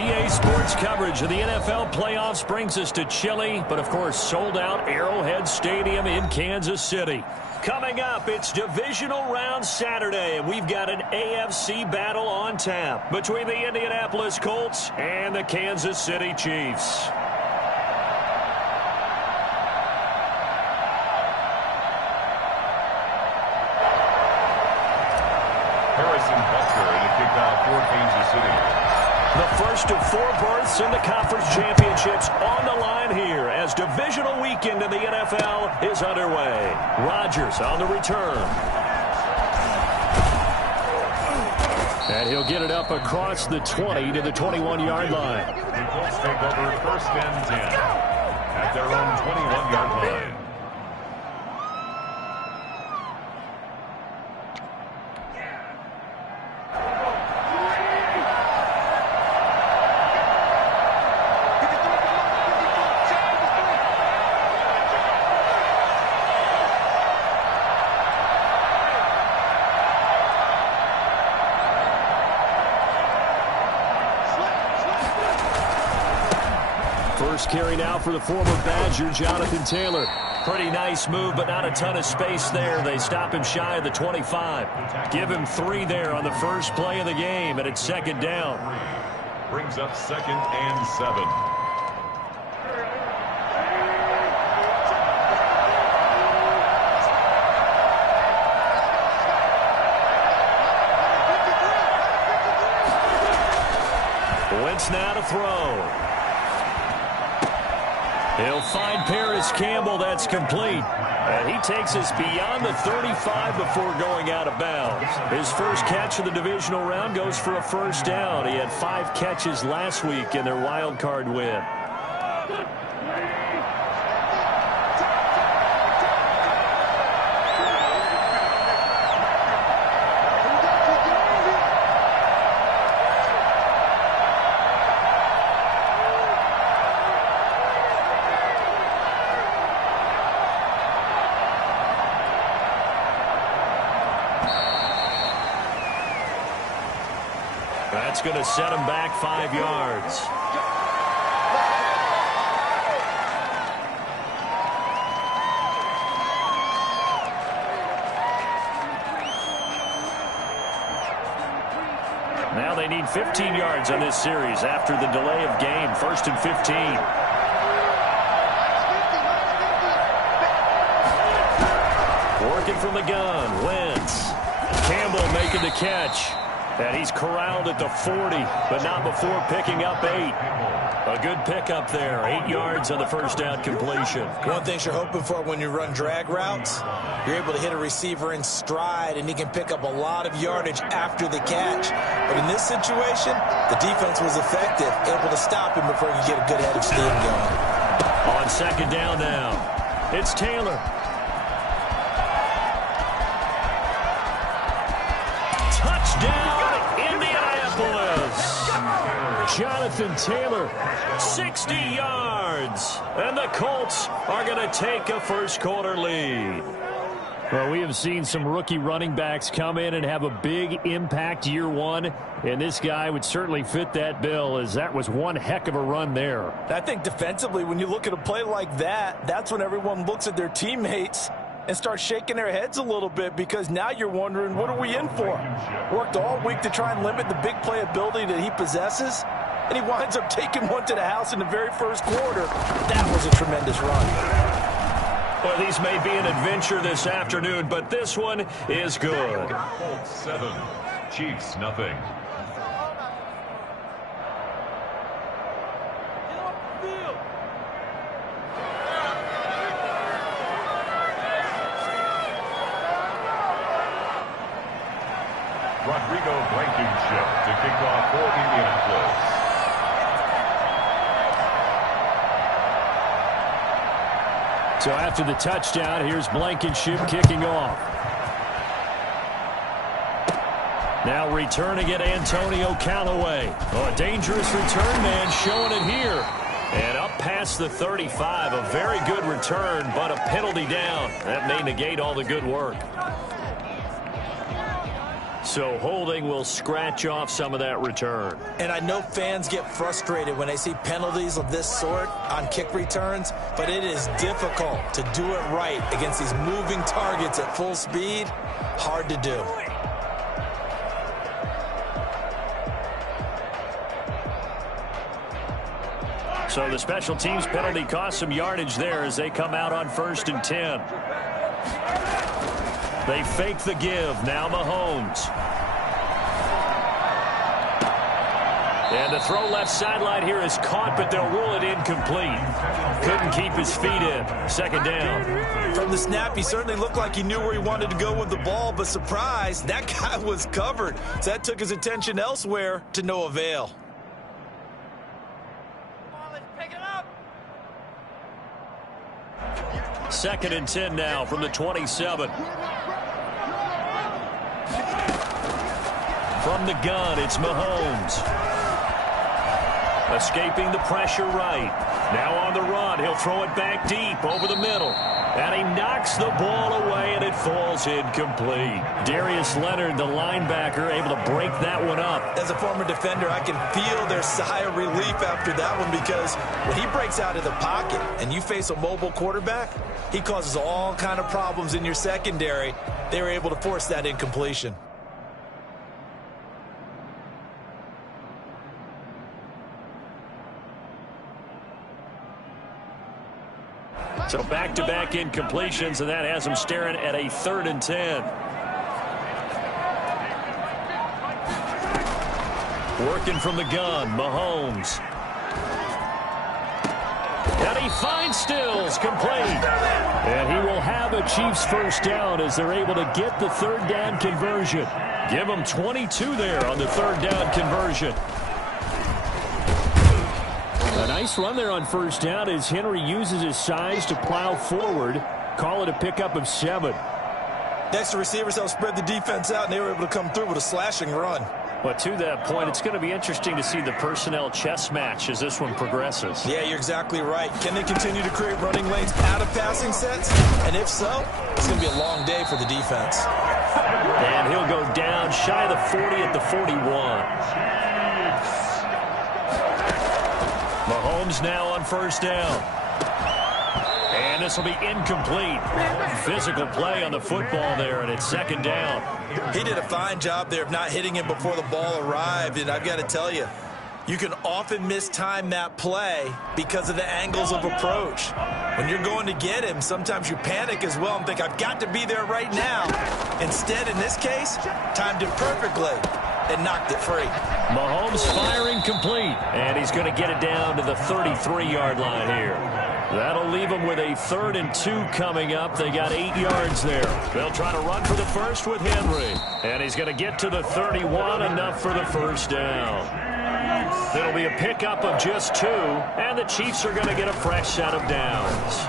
EA Sports coverage of the NFL playoffs brings us to chilly, but of course sold out Arrowhead Stadium in Kansas City. Coming up, it's Divisional Round Saturday, and we've got an AFC battle on tap between the Indianapolis Colts and the Kansas City Chiefs. Harrison Butker to kick off for Kansas City. The first of 4 berths in the conference championships on the line here as divisional weekend in the NFL is underway. Rodgers on the return. And he'll get it up across the 20 to the 21-yard line. The Colts take over 1st and 10 at their own 21-yard line. First carry now for the former Badger, Jonathan Taylor. Pretty nice move, but not a ton of space there. They stop him shy of the 25. Give him 3 there on the first play of the game, and it's 2nd down. Brings up 2nd and 7. Wentz now to throw. He'll find Paris Campbell. That's complete. And he takes us beyond the 35 before going out of bounds. His first catch of the divisional round goes for a 1st down. He had 5 catches last week in their wild card win. That's going to set him back 5 yards. Now they need 15 yards on this series after the delay of game. 1st and 15. Working from the gun. Wentz. Campbell making the catch. And he's corralled at the 40, but not before picking up 8. A good pickup there. 8 yards on the 1st down completion. One thing you're hoping for when you run drag routes, you're able to hit a receiver in stride, and he can pick up a lot of yardage after the catch. But in this situation, the defense was effective, able to stop him before he could get a good head of steam going. On 2nd down now, it's Taylor. Jonathan Taylor, 60 yards. And the Colts are going to take a first-quarter lead. Well, we have seen some rookie running backs come in and have a big impact year one. And this guy would certainly fit that bill, as that was one heck of a run there. I think defensively, when you look at a play like that, that's when everyone looks at their teammates and starts shaking their heads a little bit, because now you're wondering, what are we in for? Worked all week to try and limit the big playability that he possesses, and he winds up taking one to the house in the very first quarter. That was a tremendous run. Well, these may be an adventure this afternoon, but this one is good. Colts 7, Chiefs nothing. Rodrigo Blankenship to kick off for Indianapolis. So after the touchdown, here's Blankenship kicking off. Now returning it, Antonio Callaway. Oh, a dangerous return man showing it here. And up past the 35, a very good return, but a penalty down. That may negate all the good work. So holding will scratch off some of that return. And I know fans get frustrated when they see penalties of this sort on kick returns, but it is difficult to do it right against these moving targets at full speed. Hard to do. So the special teams penalty cost some yardage there as they come out on 1st and 10. They fake the give. Now Mahomes. And the throw left sideline here is caught, but they'll rule it incomplete. Couldn't keep his feet in. 2nd down. From the snap, he certainly looked like he knew where he wanted to go with the ball, but surprise, that guy was covered. So that took his attention elsewhere to no avail. 2nd and 10 now from the 27. From the gun, it's Mahomes. Escaping the pressure right. Now on the run, he'll throw it back deep over the middle. And he knocks the ball away, and it falls incomplete. Darius Leonard, the linebacker, able to break that one up. As a former defender, I can feel their sigh of relief after that one, because when he breaks out of the pocket and you face a mobile quarterback, he causes all kind of problems in your secondary. They were able to force that incompletion. So back-to-back incompletions, and that has them staring at a 3rd and 10. Working from the gun, Mahomes. And he finds Stills, complete. And he will have a Chiefs 1st down as they're able to get the 3rd down conversion. Give them 22 there on the 3rd down conversion. A nice run there on 1st down as Henry uses his size to plow forward. Call it a pickup of 7. Next, the receivers helped spread the defense out, and they were able to come through with a slashing run. But to that point, it's going to be interesting to see the personnel chess match as this one progresses. Yeah, you're exactly right. Can they continue to create running lanes out of passing sets? And if so, it's going to be a long day for the defense. And he'll go down shy of the 40 at the 41. Mahomes now on 1st down. And this will be incomplete. Physical play on the football there, and it's 2nd down. He did a fine job there of not hitting him before the ball arrived, and I've got to tell you, you can often mistime that play because of the angles of approach. When you're going to get him, sometimes you panic as well and think, I've got to be there right now. Instead, in this case, timed it perfectly and knocked it free. Mahomes firing complete, and he's going to get it down to the 33-yard line here. That'll leave them with a 3rd and 2 coming up. They got 8 yards there. They'll try to run for the first with Henry. And he's going to get to the 31, enough for the 1st down. It'll be a pickup of just 2, and the Chiefs are going to get a fresh set of downs.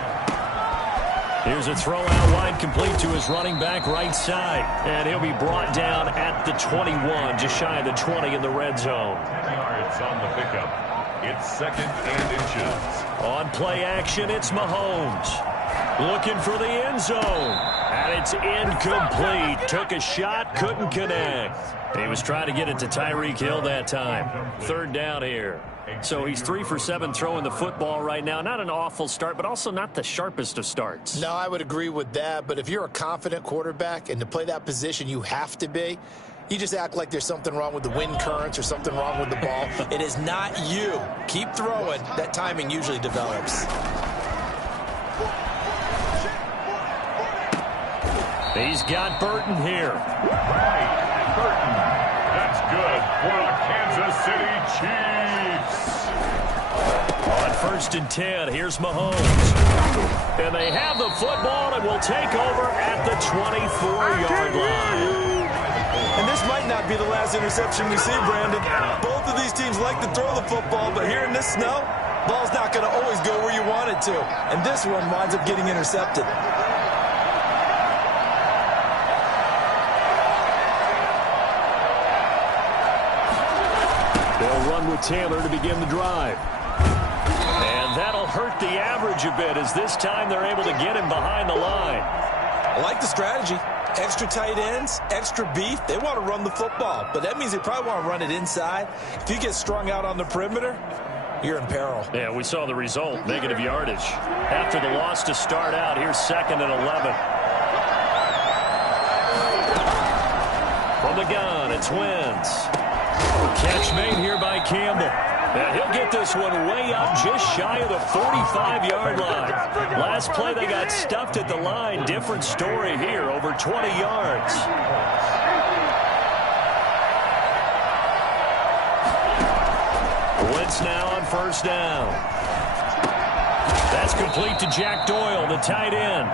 Here's a throw out wide, complete to his running back right side. And he'll be brought down at the 21, just shy of the 20 in the red zone. Yards on the pickup. It's 2nd and inches. On play action, it's Mahomes. Looking for the end zone. And it's incomplete. Took a shot, couldn't connect. He was trying to get it to Tyreek Hill that time. 3rd down here. So he's 3 for 7 throwing the football right now. Not an awful start, but also not the sharpest of starts. No, I would agree with that. But if you're a confident quarterback and to play that position, you have to be. You just act like there's something wrong with the wind currents or something wrong with the ball. It is not you. Keep throwing. That timing usually develops. He's got Burton here. Right, Burton. That's good for the Kansas City Chiefs. On 1st and 10, here's Mahomes. And they have the football and will take over at the 24-yard line. And this might not be the last interception we see, Brandon. Both of these teams like to throw the football, but here in this snow, ball's not going to always go where you want it to. And this one winds up getting intercepted. They'll run with Taylor to begin the drive. And that'll hurt the average a bit as this time they're able to get him behind the line. I like the strategy. Extra tight ends, extra beef, they want to run the football. But that means they probably want to run it inside. If you get strung out on the perimeter, you're in peril. Yeah, we saw the result, negative yardage. After the loss to start out, here's 2nd and 11. From the gun, it's Wentz. Catch made here by Campbell. And he'll get this one way up just shy of the 45-yard line. Last play, they got stuffed at the line. Different story here, over 20 yards. Wentz now on 1st down. That's complete to Jack Doyle, the tight end.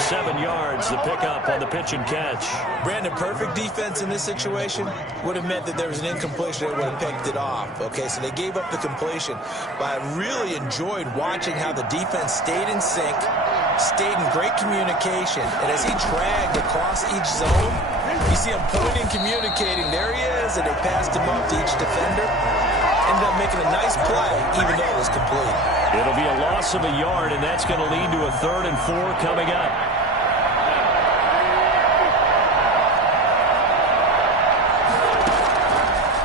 7 yards, the pickup on the pitch and catch. Brandon, perfect defense in this situation would have meant that there was an incompletion. They would have picked it off. Okay, so they gave up the completion. But I really enjoyed watching how the defense stayed in sync, stayed in great communication. And as he dragged across each zone, you see him pointing, communicating. There he is, and they passed him up to each defender. Ended up making a nice play, even though it was complete. It'll be a loss of a yard, and that's going to lead to a 3rd and 4 coming up.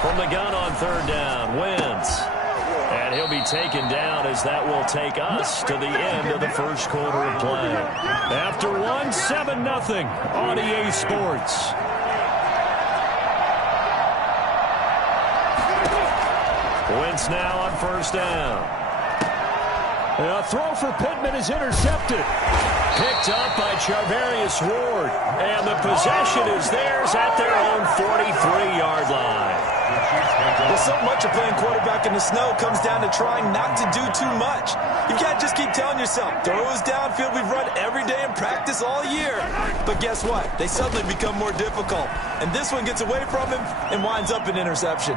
From the gun on 3rd down, Wentz. And he'll be taken down as that will take us to the end of the 1st quarter of play. After 7-0 on EA Sports. Wentz now on 1st down. A throw for Pittman is intercepted. Picked up by Charvarius Ward. And the possession is theirs at their own 43-yard line. Well, so much of playing quarterback in the snow comes down to trying not to do too much. You can't just keep telling yourself, throws downfield we've run every day in practice all year. But guess what? They suddenly become more difficult. And this one gets away from him and winds up an interception.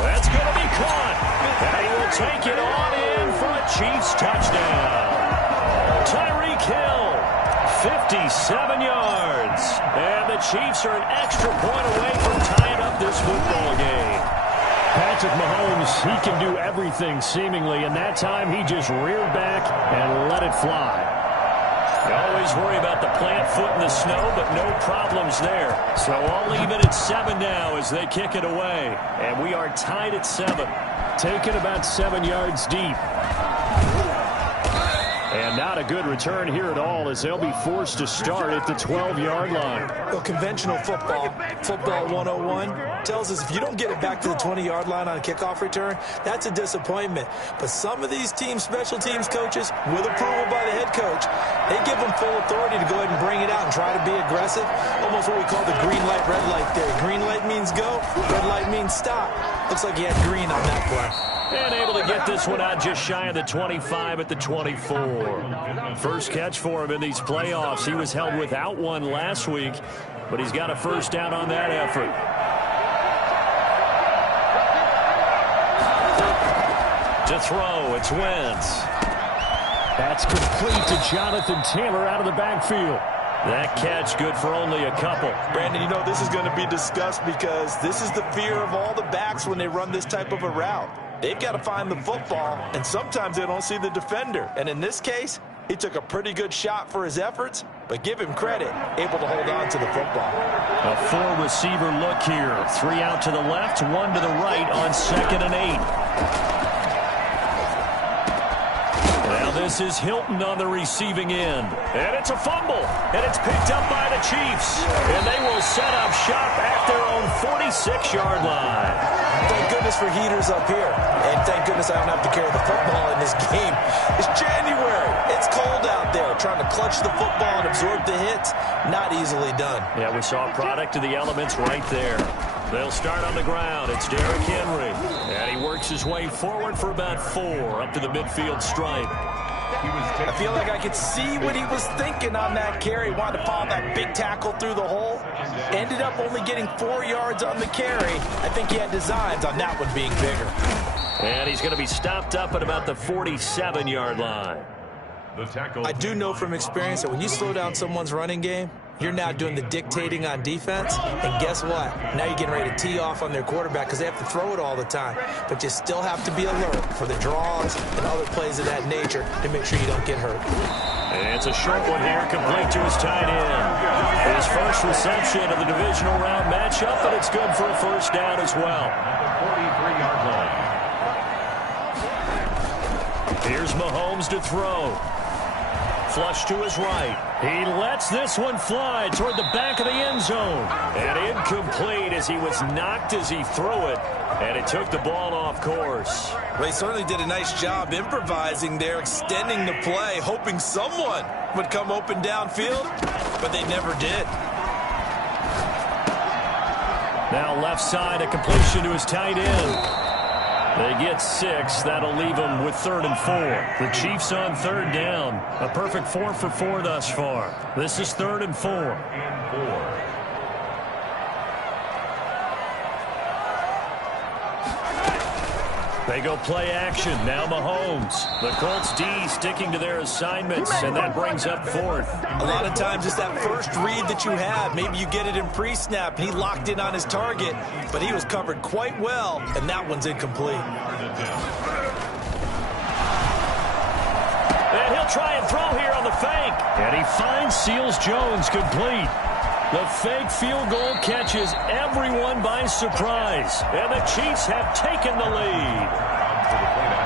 That's going to be caught. And he will take it on in for a Chiefs touchdown. Tyreek Hill, 57 yards. And the Chiefs are an extra point away from tying up this football game. Patrick Mahomes, he can do everything seemingly, and that time he just reared back and let it fly. You always worry about the plant foot in the snow, but no problems there. So I'll leave it at 7 now as they kick it away. And we are tied at 7. Taken about 7 yards deep. And not a good return here at all as they'll be forced to start at the 12-yard line. Well, conventional football 101, tells us if you don't get it back to the 20-yard line on a kickoff return, that's a disappointment. But some of these team special teams coaches, with approval by the head coach, they give them full authority to go ahead and bring it out and try to be aggressive. Almost what we call the green light, red light theory. Green light means go, red light means stop. Looks like he had green on that play. And able to get this one out just shy of the 25 at the 24. First catch for him in these playoffs. He was held without one last week, but he's got a 1st down on that effort. To throw, it's Wentz. That's complete to Jonathan Taylor out of the backfield. That catch good for only a couple. Brandon, you know this is going to be discussed because this is the fear of all the backs when they run this type of a route. They've got to find the football, and sometimes they don't see the defender. And in this case, he took a pretty good shot for his efforts, but give him credit, able to hold on to the football. A 4-receiver look here. 3 out to the left, 1 to the right on 2nd and 8. Now this is Hilton on the receiving end. And it's a fumble. And it's picked up by the Chiefs. And they will set up shop at their own 46-yard line. Thank goodness for heaters up here. And thank goodness I don't have to carry the football in this game. It's January. It's cold out there. Trying to clutch the football and absorb the hits, not easily done. Yeah, we saw a product of the elements right there. They'll start on the ground. It's Derrick Henry. And he works his way forward for about 4 up to the midfield stripe. I feel like I could see what he was thinking on that carry. Wanted to follow that big tackle through the hole. Ended up only getting 4 yards on the carry. I think he had designs on that one being bigger. And he's going to be stopped up at about the 47-yard line. I do know from experience that when you slow down someone's running game, You're now doing the dictating on defense, and guess what? Now you're getting ready to tee off on their quarterback because they have to throw it all the time. But you still have to be alert for the draws and other plays of that nature to make sure you don't get hurt. And it's a short one here, complete to his tight end. His first reception of the divisional round matchup, but it's good for a first down as well. 43-yard line. Here's Mahomes to throw. Flush to his right. He lets this one fly toward the back of the end zone. And incomplete as he was knocked as he threw it. And it took the ball off course. Well, he certainly did a nice job improvising there, extending the play, hoping someone would come open downfield, but they never did. Now left side, a completion to his tight end. They get 6. That'll leave them with 3rd and 4. The Chiefs on 3rd down. A perfect 4 for 4 thus far. This is 3rd and 4. They go play action. Now Mahomes. The Colts D sticking to their assignments, and that brings up 4th. A lot of times it's that first read that you have. Maybe you get it in pre-snap, and he locked in on his target, but he was covered quite well, and that one's incomplete. And he'll try and throw here on the fake. And he finds Seals-Jones complete. The fake field goal catches everyone by surprise. And the Chiefs have taken the lead.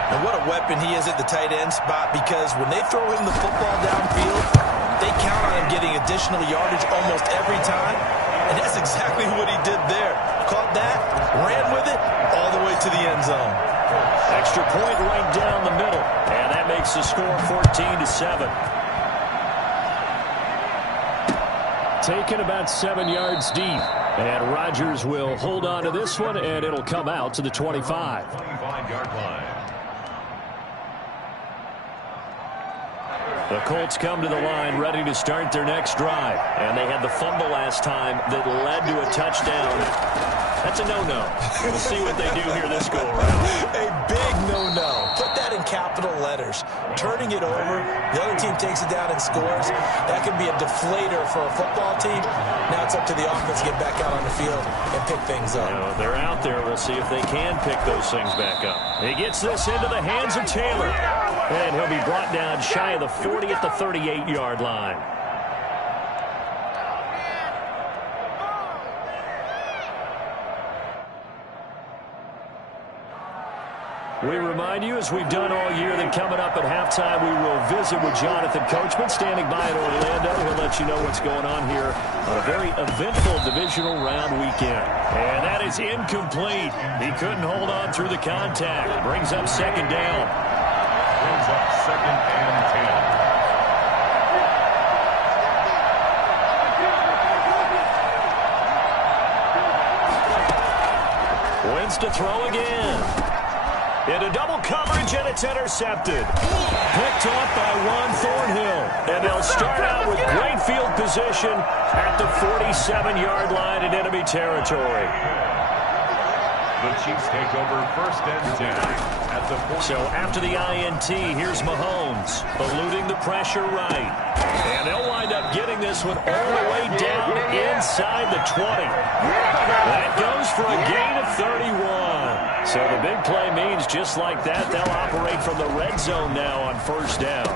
And what a weapon he is at the tight end spot, because when they throw him the football downfield, they count on him getting additional yardage almost every time. And that's exactly what he did there. Caught that, ran with it, all the way to the end zone. Extra point right down the middle. And that makes the score 14-7. Taken about 7 yards deep. And Rodgers will hold on to this one, and it'll come out to the 25. 25-yard line. The Colts come to the line ready to start their next drive. And they had the fumble last time that led to a touchdown. That's a no-no. We'll see what they do here this go-around. A big no-no. Put that in capital letters. Turning it over, the other team takes it down and scores. That can be a deflator for a football team. Now it's up to the offense to get back out on the field and pick things up. They're out there. We'll see if they can pick those things back up. He gets this into the hands of Taylor. And he'll be brought down shy of the 40 at the 38-yard line. We remind you, as we've done all year, that coming up at halftime, we will visit with Jonathan Coachman, standing by in Orlando. He'll let you know what's going on here on a very eventful divisional round weekend. And that is incomplete. He couldn't hold on through the contact. Brings up 2nd down. Brings up 2nd and 10. Wins to throw again. Into double coverage, and it's intercepted. Picked off by Juan Thornhill. And they'll start out with great field position at the 47-yard line in enemy territory. The Chiefs take over 1st and 10 at the 40. So after the INT, here's Mahomes, eluding the pressure right. And they'll wind up getting this one all the way down inside the 20. That goes for a gain of 31. So the big play means just like that, they'll operate from the red zone now on 1st down.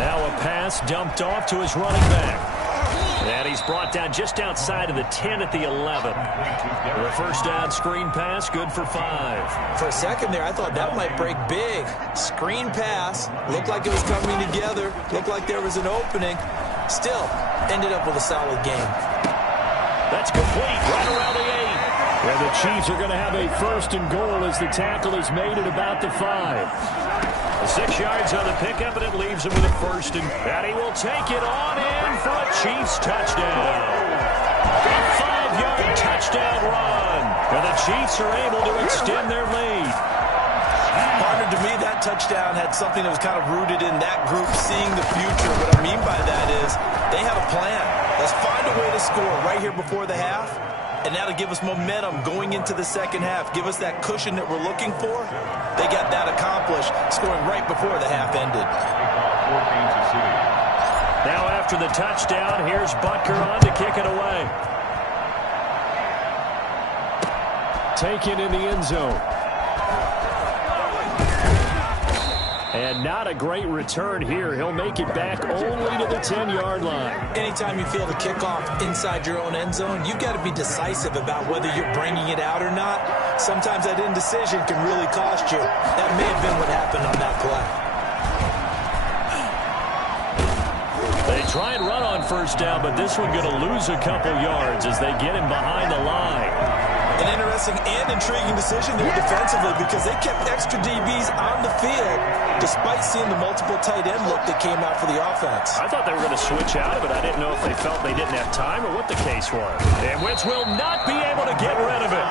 Now a pass dumped off to his running back. And he's brought down just outside of the 10 at the 11. The 1st down screen pass, good for 5. For a second there, I thought that might break big. Screen pass, looked like it was coming together, looked like there was an opening. Still, ended up with a solid game. That's complete, right around the 8. And the Chiefs are going to have a 1st and goal as the tackle is made at about the 5. 6 yards on the pickup, and it leaves him with a 1st, and he will take it on in for a Chiefs touchdown. A 5-yard touchdown run. And the Chiefs are able to extend their lead. Partner, to me, that touchdown had something that was kind of rooted in that group seeing the future. What I mean by that is they had a plan. Let's find a way to score right here before the half. And that'll give us momentum going into the 2nd half. Give us that cushion that we're looking for. They got that accomplished, scoring right before the half ended. Now after the touchdown, here's Butker on to kick it away. Taken in the end zone. And not a great return here. He'll make it back only to the 10-yard line. Anytime you feel the kickoff inside your own end zone, you've got to be decisive about whether you're bringing it out or not. Sometimes that indecision can really cost you. That may have been what happened on that play. They try and run on first down, but this one going to lose a couple yards as they get him behind the line. An interesting and intriguing decision there defensively because they kept extra DBs on the field despite seeing the multiple tight end look that came out for the offense. I thought they were going to switch out of it. I didn't know if they felt they didn't have time or what the case was. And Wentz will not be able to get rid of it.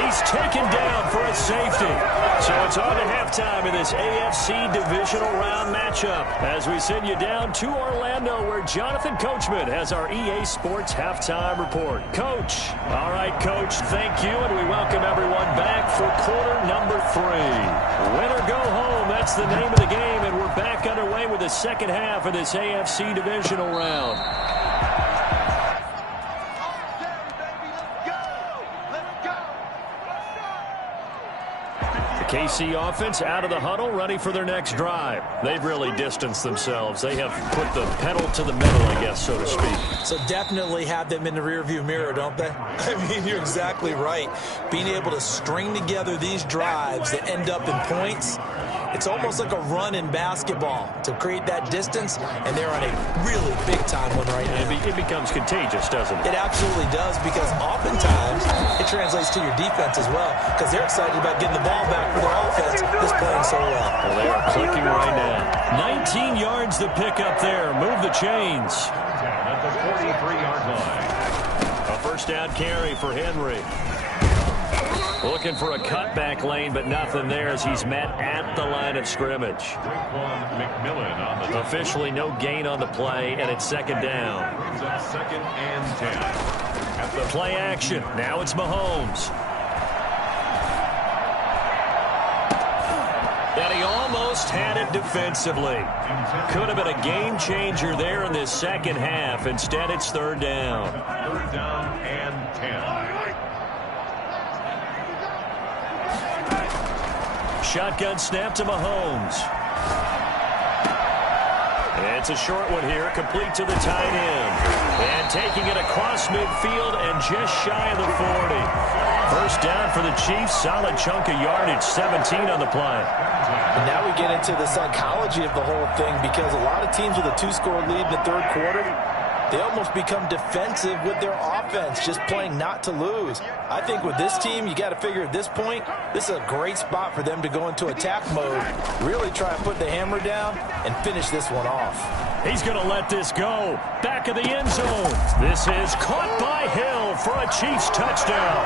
He's taken down for a safety. So it's on to halftime in this AFC divisional round matchup as we send you down to Orlando where Jonathan Coachman has our EA Sports halftime report. Coach. All right, Coach, thank you, and we welcome everyone back for quarter number 3. Win or go home, that's the name of the game, and we're back underway with the second half of this AFC divisional round. The KC offense out of the huddle, ready for their next drive. They've really distanced themselves. They have put the pedal to the metal, I guess, so to speak. So definitely have them in the rearview mirror, don't they? I mean, you're exactly right. Being able to string together these drives that end up in points, it's almost like a run in basketball to create that distance, and they're on a really big-time one right now. It becomes contagious, doesn't it? It absolutely does, because oftentimes it translates to your defense as well, because they're excited about getting the ball back for their offense that's playing so well. Well, they are clicking right now. 19 yards to pick up there. Move the chains. At the 43-yard line. A first down carry for Henry. Looking for a cutback lane, but nothing there as he's met at the line of scrimmage. McMillan on the Officially no gain on the play, and it's second down. brings up 2nd and 10. At the Play action. Now it's Mahomes. And he almost had it defensively. Could have been a game changer there in this second half. Instead, it's third down. 3rd down and 10. Shotgun snap to Mahomes. It's a short one here, complete to the tight end. And taking it across midfield and just shy of the 40. First down for the Chiefs, solid chunk of yardage, 17 on the play. And now we get into the psychology of the whole thing because a lot of teams with a 2-score lead in the third quarter, they almost become defensive with their offense, just playing not to lose. I think with this team, you got to figure at this point, this is a great spot for them to go into attack mode, really try and put the hammer down and finish this one off. He's going to let this go. Back of the end zone. This is caught by Hill for a Chiefs touchdown.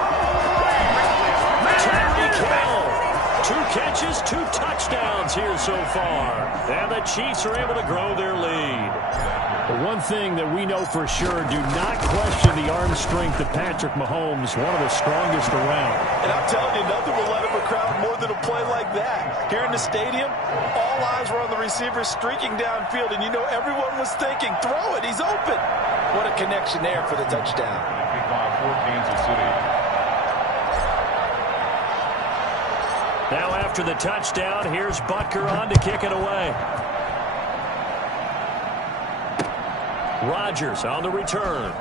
Tyreek Hill. 2 catches, 2 touchdowns here so far. And the Chiefs are able to grow their lead. But one thing that we know for sure, do not question the arm strength of Patrick Mahomes, one of the strongest around. And I'm telling you, nothing will let him a crowd more than a play like that. Here in the stadium, all eyes were on the receiver streaking downfield, and you know everyone was thinking, throw it, he's open. What a connection there for the touchdown. Kickoff for Kansas City. Now after the touchdown, here's Butker on to kick it away. Rodgers on the return.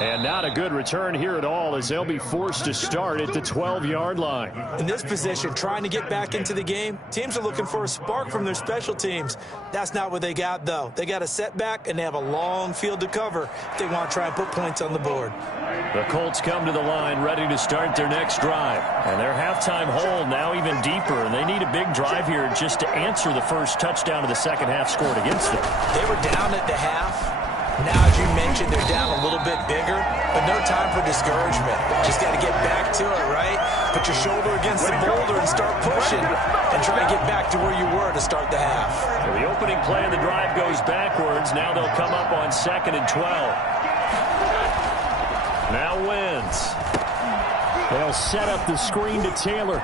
And not a good return here at all as they'll be forced to start at the 12-yard line. In this position, trying to get back into the game, teams are looking for a spark from their special teams. That's not what they got, though. They got a setback, and they have a long field to cover if they want to try and put points on the board. The Colts come to the line ready to start their next drive. And their halftime hole now even deeper, and they need a big drive here just to answer the first touchdown of the second half scored against them. They were down at the half. Now, as you mentioned, they're down a little bit bigger, but no time for discouragement. Just got to get back to it, right? Put your shoulder against the boulder and start pushing and try to get back to where you were to start the half. So the opening play of the drive goes backwards. Now they'll come up on 2nd and 12. Now Wentz. They'll set up the screen to Taylor.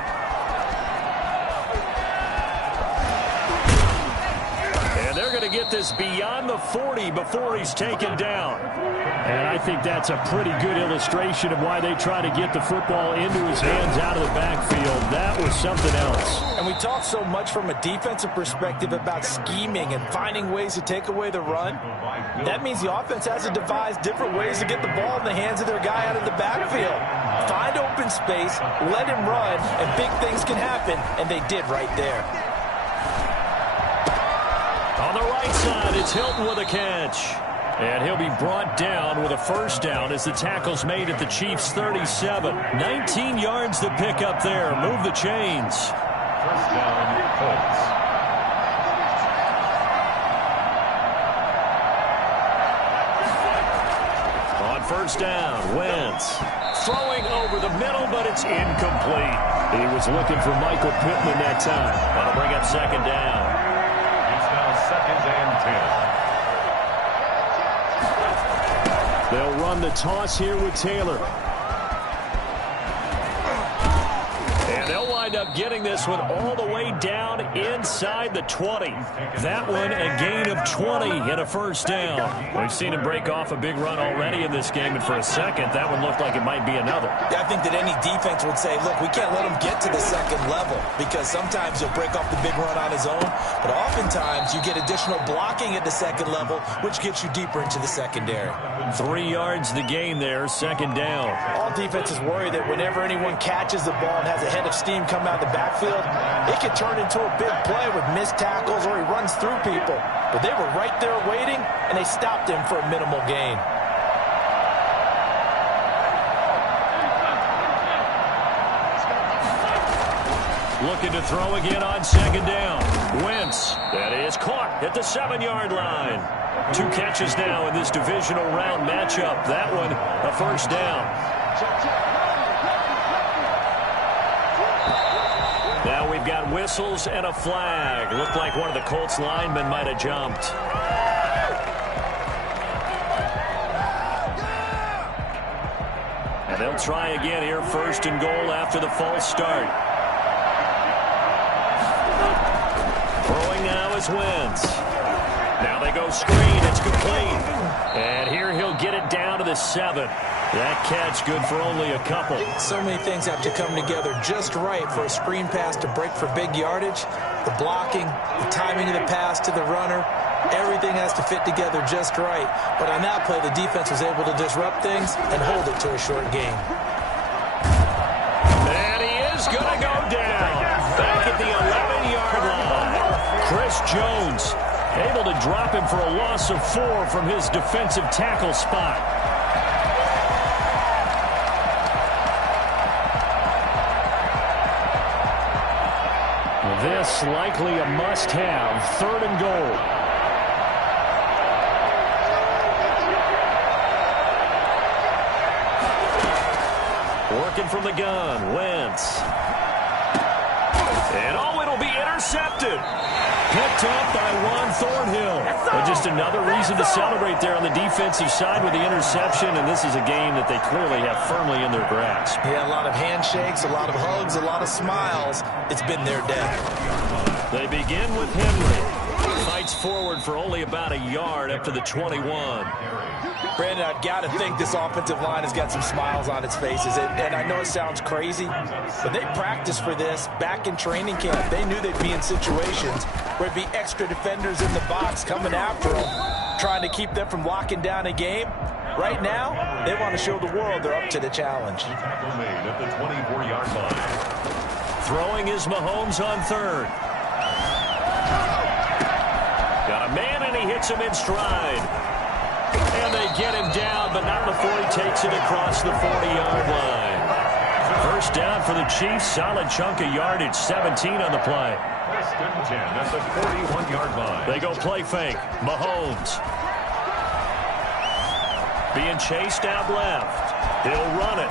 going to get this beyond the 40 before he's taken down. And I think that's a pretty good illustration of why they try to get the football into his hands out of the backfield. That was something else. And we talk so much from a defensive perspective about scheming and finding ways to take away the run. That means the offense has to devise different ways to get the ball in the hands of their guy out of the backfield. Find open space, let him run, and big things can happen, and they did right there. On the right side, it's Hilton with a catch. And he'll be brought down with a first down as the tackle's made at the Chiefs' 37. 19 yards to pick up there. Move the chains. First down, Colts. On first down, Wentz throwing over the middle, but it's incomplete. He was looking for Michael Pittman that time. That'll bring up second down. It's now second and 10. They'll run the toss here with Taylor. And they'll wind up getting this one all the way down inside the 20. That one a gain of 20 and a first down. We've seen him break off a big run already in this game, and for a second, that one looked like it might be another. Yeah, I think that any defense would say, look, we can't let him get to the second level because sometimes he'll break off the big run on his own, but oftentimes you get additional blocking at the second level, which gets you deeper into the secondary. 3 yards the gain there, second down. All defenses worry that whenever anyone catches the ball and has a head of steam come out of the backfield, it can turn into a big play with missed tackles or he runs through people. But they were right there waiting, and they stopped him for a minimal gain. Looking to throw again on second down. Wentz, that is caught at the 7-yard line. 2 catches now in this divisional round matchup. That one a first down. Now we've got whistles and a flag. Looked like one of the Colts linemen might have jumped. And they'll try again here, first and goal after the false start. Throwing now is Wentz. Now they go screen. It's complete. And here he'll get it down to the 7. That catch good for only a couple. So many things have to come together just right for a screen pass to break for big yardage. The blocking, the timing of the pass to the runner, everything has to fit together just right. But on that play, the defense was able to disrupt things and hold it to a short gain. And he is going to go down. Back at the 11-yard line. Chris Jones able to drop him for a loss of 4 from his defensive tackle spot. This likely a must-have, 3rd and goal. Working from the gun, Wentz. And it'll be intercepted. Picked up by Juan Thornhill. But just another reason to celebrate there on the defensive side with the interception, and this is a game that they clearly have firmly in their grasp. Yeah, a lot of handshakes, a lot of hugs, a lot of smiles. It's been their day. They begin with Henry. Fights forward for only about a yard up to the 21. Brandon, I've got to think this offensive line has got some smiles on its faces. And I know it sounds crazy, but they practiced for this back in training camp. They knew they'd be in situations where it'd be extra defenders in the box coming after them, trying to keep them from locking down a game. Right now, they want to show the world they're up to the challenge. Tackle made at the 24-yard line. Throwing is Mahomes on 3rd. Got a man, and he hits him in stride. And they get him down, but not before he takes it across the 40-yard line. First down for the Chiefs. Solid chunk of yardage. 17 on the play. First and 10 at the 41-yard line. They go play fake. Mahomes. Being chased out left. He'll run it.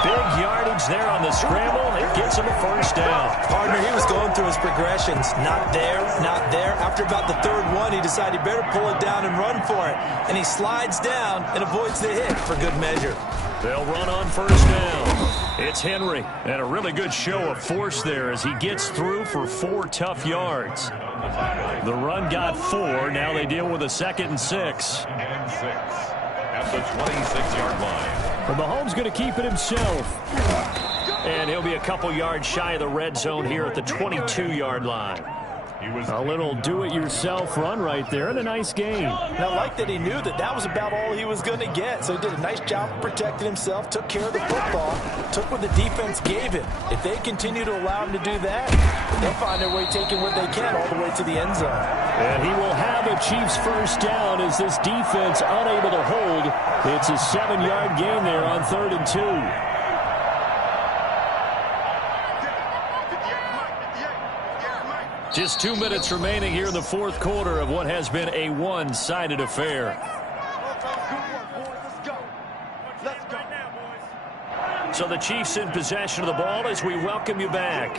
Big yardage there on the scramble. It gets him a first down. Partner, he was going through his progressions. Not there, not there. After about the third one, he decided he better pull it down and run for it. And he slides down and avoids the hit for good measure. They'll run on first down. It's Henry. And a really good show of force there as he gets through for 4 tough yards. The run got 4. Now they deal with a 2nd and 6. And 6 at the 26-yard line. But Mahomes going to keep it himself. And he'll be a couple yards shy of the red zone here at the 22-yard line. A little do-it-yourself run right there and a nice game. And I like that he knew that that was about all he was going to get. So he did a nice job of protecting himself, took care of the football, took what the defense gave him. If they continue to allow him to do that, they'll find their way taking what they can all the way to the end zone. And he will have a Chiefs first down as this defense unable to hold. It's a 7-yard gain there on 3rd and 2. Just 2 minutes remaining here in the 4th quarter of what has been a one-sided affair. So the Chiefs in possession of the ball as we welcome you back.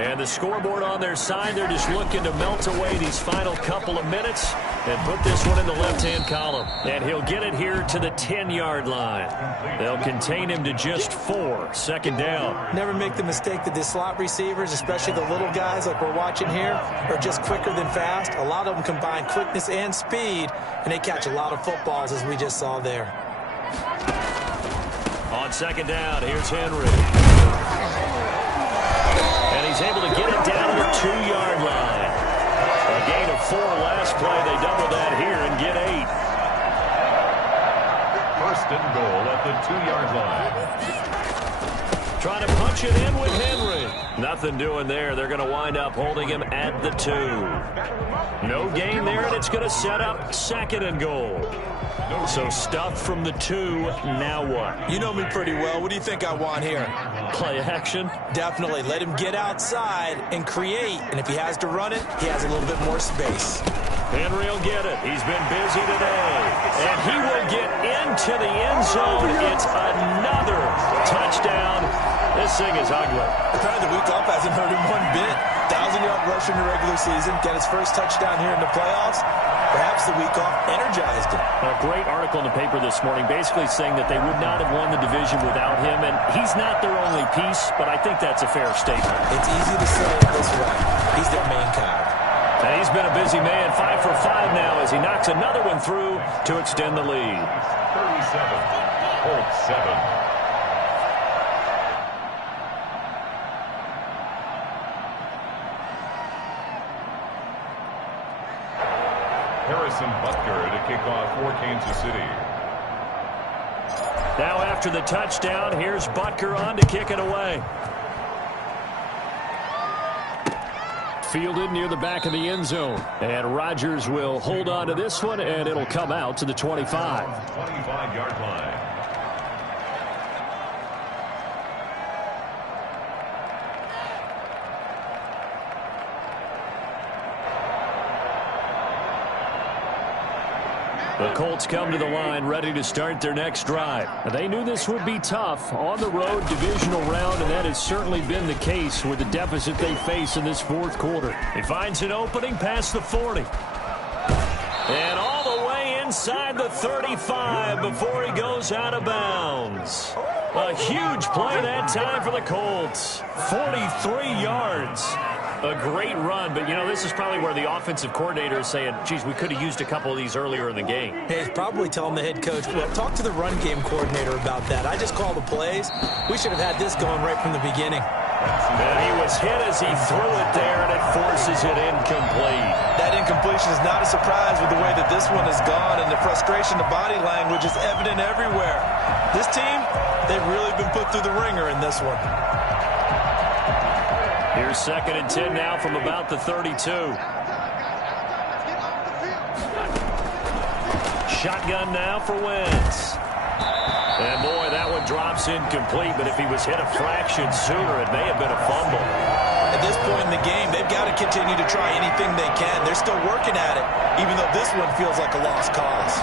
And the scoreboard on their side, they're just looking to melt away these final couple of minutes and put this one in the left-hand column. And he'll get it here to the 10-yard line. They'll contain him to just 4. 2nd down. Never make the mistake that the slot receivers, especially the little guys like we're watching here, are just quicker than fast. A lot of them combine quickness and speed, and they catch a lot of footballs, as we just saw there. On 2nd down, here's Henry. And he's able to get it down to the 2-yard line. A gain of 4 last play. They double that here and get 8. 1st and goal at the 2-yard line. Trying to punch it in with Henry. Nothing doing there. They're going to wind up holding him at the 2. No gain there, and it's going to set up 2nd and goal. So stuffed from the 2. Now what? You know me pretty well. What do you think I want here? Play action? Definitely. Let him get outside and create. And if he has to run it, he has a little bit more space. Henry will get it. He's been busy today. And he will get into the end zone. It's another touchdown. This thing is ugly. Apparently the week off hasn't hurt him one bit. 1,000-yard rush in the regular season. Get his first touchdown here in the playoffs. Perhaps the week off energized him. A great article in the paper this morning basically saying that they would not have won the division without him. And he's not their only piece, but I think that's a fair statement. It's easy to say it this way. He's their main cog. And he's been a busy man. 5 for 5 now as he knocks another one through to extend the lead. 37, Colts 7. Harrison Butker to kick off for Kansas City. Now after the touchdown, here's Butker on to kick it away. Fielded near the back of the end zone. And Rodgers will hold on to this one, and it'll come out to the 25. 25-yard line. The Colts come to the line ready to start their next drive. They knew this would be tough on the road divisional round, and that has certainly been the case with the deficit they face in this 4th quarter. He finds an opening past the 40. And all the way inside the 35 before he goes out of bounds. A huge play that time for the Colts. 43 yards. A great run, but, you know, this is probably where the offensive coordinator is saying, geez, we could have used a couple of these earlier in the game. Hey, he's probably telling the head coach, well, talk to the run game coordinator about that. I just call the plays. We should have had this going right from the beginning. And he was hit as he threw it there, and it forces it incomplete. That incompletion is not a surprise with the way that this one has gone, and the frustration, the body language is evident everywhere. This team, they've really been put through the ringer in this one. Here's 2nd and 10 now from about the 32. Shotgun now for Wentz. And, boy, that one drops incomplete, but if he was hit a fraction sooner, it may have been a fumble. At this point in the game, they've got to continue to try anything they can. They're still working at it, even though this one feels like a lost cause.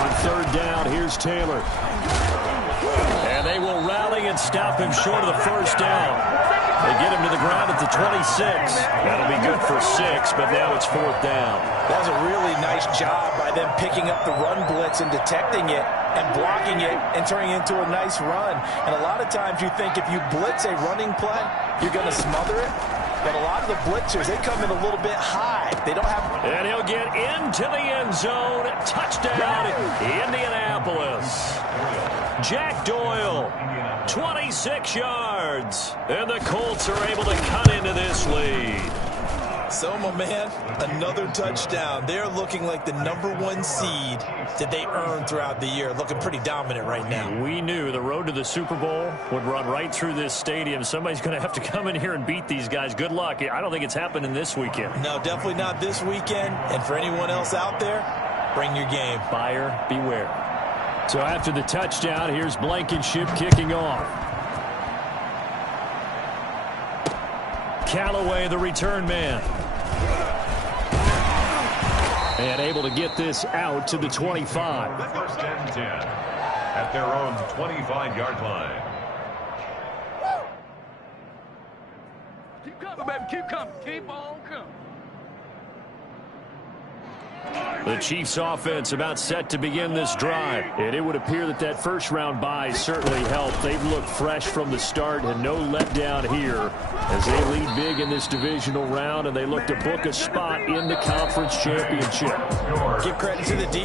On 3rd down, here's Taylor. And they will rally and can't stop him short of the first down. They get him to the ground at the 26. That'll be good for 6, but now it's 4th down. That was a really nice job by them picking up the run blitz and detecting it and blocking it and turning it into a nice run. And a lot of times you think if you blitz a running play, you're going to smother it. But a lot of the blitzers, they come in a little bit high. They don't have... And he'll get into the end zone. Touchdown, Indianapolis. Jack Doyle, 26 yards. And the Colts are able to cut into this lead. So, my man, another touchdown. They're looking like the #1 seed that they earned throughout the year. Looking pretty dominant right now. We knew the road to the Super Bowl would run right through this stadium. Somebody's going to have to come in here and beat these guys. Good luck. I don't think it's happening this weekend. No, definitely not this weekend. And for anyone else out there, bring your game. Buyer beware. So after the touchdown, here's Blankenship kicking off. Callaway, the return man. And able to get this out to the 25. First and 10 at their own 25-yard line. Keep coming, baby. Keep coming. Keep on coming. The Chiefs offense about set to begin this drive. And it would appear that that first round bye certainly helped. They've looked fresh from the start and no letdown here as they lead big in this divisional round and they look to book a spot in the conference championship. Give credit to the defense.